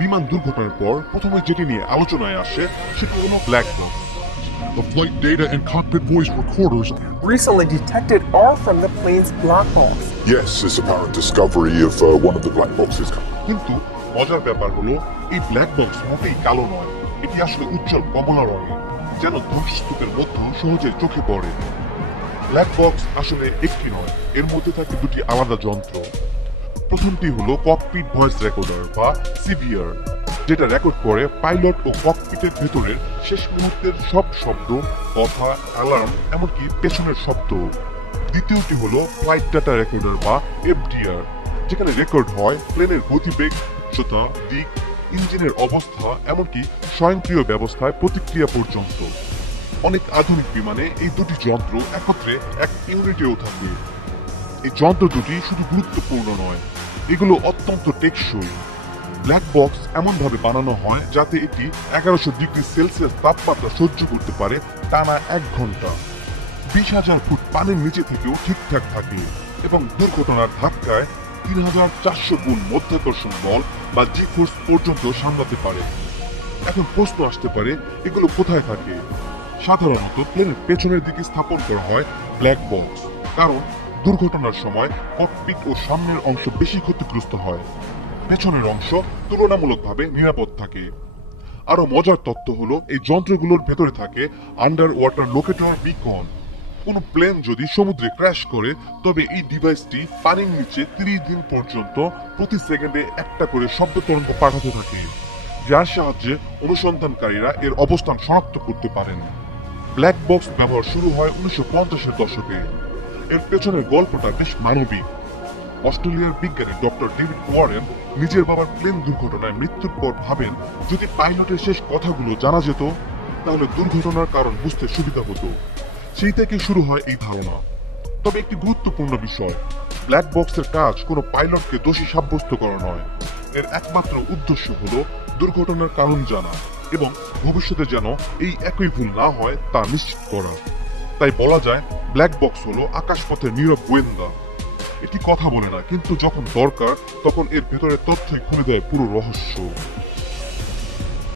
বিমান দুর্ঘটনার পর প্রথমে যেটি নিয়ে আলোচনায় আসে সেটি হলো black box. The flight data and cockpit voice recorders recently detected are from the plane's black box. Yes, this apparent discovery of one of the black boxes. কিন্তু মজার ব্যাপার হলো এই ব্ল্যাক বক্স মোটেই কালো নয়, এটি আসলে উজ্জ্বল কমলা রঙের, যেন ধ্বংসস্তূপের মধ্যে সহজে চোখে পড়ে। ব্ল্যাক বক্স আসলে একটি নয়, এর মধ্যে থাকে দুটি আলাদা যন্ত্র। প্রথমটি হলো ককপিট ভয়েস রেকর্ডার বা সিভিআর, যেটা রেকর্ড করে পাইলট ও ককপিটের ভেতরের শেষ মুহূর্তের সব শব্দ, কথা, অ্যালার্ম, এমনকি পেছনের শব্দ। দ্বিতীয়টি হলো ফ্লাইট ডাটা রেকর্ডার বা এফডিআর, যেখানে রেকর্ড হয় প্লেনের গতিবেগ, উচ্চতা, দিক, ইঞ্জিনের অবস্থা, এমনকি স্বয়ংক্রিয় ব্যবস্থায় প্রতিক্রিয়া পর্যন্ত। অনেক আধুনিক বিমানে এই দুটি যন্ত্র একত্রে এক ইউনিটেও থাকে। এই যন্ত্র দুটি শুধু গুরুত্বপূর্ণ নয়, এগুলো অত্যন্ত টেকসই। ব্ল্যাক বক্স এমনভাবে বানানো হয় যাতে এটি 1100 ডিগ্রি সেলসিয়াস তাপমাত্রা সহ্য করতে পারে টানা 1 ঘন্টা। 20,000 ফুট পানির নিচে থেকেও ঠিকঠাক থাকে এবং দুর্ঘটনার ধাক্কায় 3,400 গুণ মধ্যাকর্ষণ বল বা জি ফোর্স পর্যন্ত সামলাতে পারে। এখন প্রশ্ন আসতে পারে, এগুলো কোথায় থাকে? সাধারণত প্লেনের পেছনের দিকে স্থাপন করা হয় ব্ল্যাক বক্স, কারণ দুর্ঘটনার সময় ককপিট ও সামনের অংশ বেশি ক্ষতিগ্রস্ত হয়। পেছনের অংশ তুলনামূলকভাবে নিরাপদ থাকে। আরো মজার তথ্য হলো এই যন্ত্রগুলোর ভেতরে থাকে আন্ডার ওয়াটার লোকেটর বিকন। কোন প্লেন যদি সমুদ্রে ক্র্যাশ করে তবে এই ডিভাইসটি পানির নিচে 30 দিন পর্যন্ত প্রতি সেকেন্ডে একটা করে শব্দ তরঙ্গ পাঠাতে থাকে, যার সাহায্যে অনুসন্ধানকারীরা এর অবস্থান শনাক্ত করতে পারেন। ব্ল্যাক বক্স ব্যবহার শুরু হয় 1950-এর দশকে। এর পেছনের গল্পটা বেশ মানবিক। অস্ট্রেলিয়ার বিজ্ঞানী ডক্টর ডেভিড ওয়ারেন নিজের বাবার প্লেন দুর্ঘটনায় মৃত্যুর পর ভাবেন, যদি পাইলটের শেষ কথাগুলো জানা যেত তাহলে দুর্ঘটনার কারণ বুঝতে সুবিধা হতো। সেই থেকে শুরু হয় এই ধারণা। তবে একটি গুরুত্বপূর্ণ বিষয়, ব্ল্যাক বক্সের কাজ কোনো পাইলটকে দোষী সাব্যস্ত করা নয়। এর একমাত্র উদ্দেশ্য হলো দুর্ঘটনার কারণ জানা এবং ভবিষ্যতে যেন এই একই ভুল না হয় তা নিশ্চিত করা। তাই বলা যায় ব্ল্যাক বক্স হলো আকাশপথের নীরব গোয়েন্দা। এটি কথা বলে না, কিন্তু যখন দরকার তখন এর ভেতরের তথ্যই খুলে দেয় পুরো রহস্য।